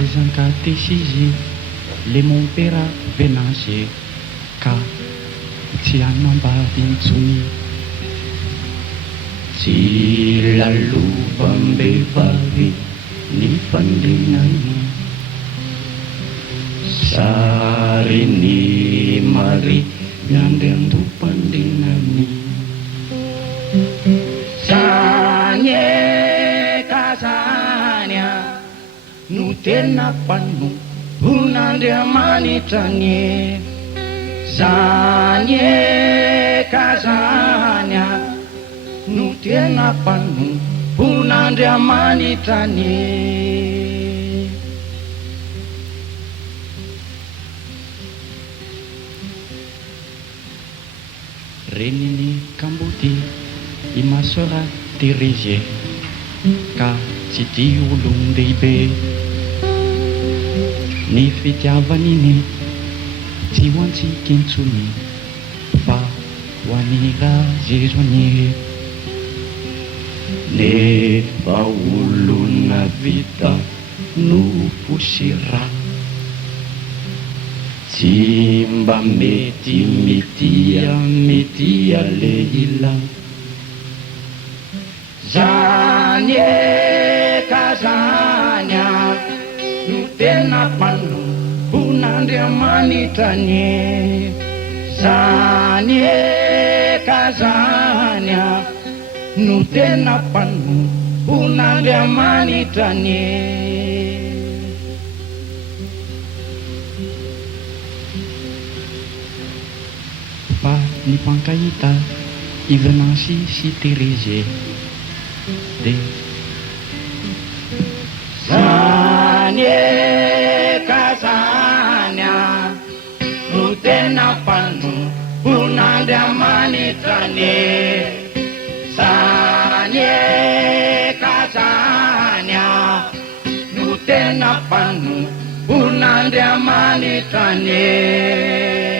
Fahaizan-katesizy le mon pera venager ka tsy hanambady intsony. Tsy lalova-mbehivavy ny fandrinany, sary ny mari miandry andompan-drinany. Zany eka zany a no tena mpanompon'Andriamanitra ny zany eka zany a no tena mpanompon'Andriamanitra ny reniny Kambody i masora Terezie ka tsy dia olon-dehibe. Ny fitiavan'iny tsy ho antsika intsony fa ho an'ny Jesoany. Nefa olona vita no posira, tsy mba mety mitia le ila. Zany eka zany a no tena mpanompon'Andriamanitra ny zany eka zany a no tena mpanompon'Andriamanitra ny fa ny mpankahita i Venancy sy Terezie de zany eka zany a no tena mpanompon'Andriamanitra ny zany eka zany a no tena mpanompon'Andriamanitra ny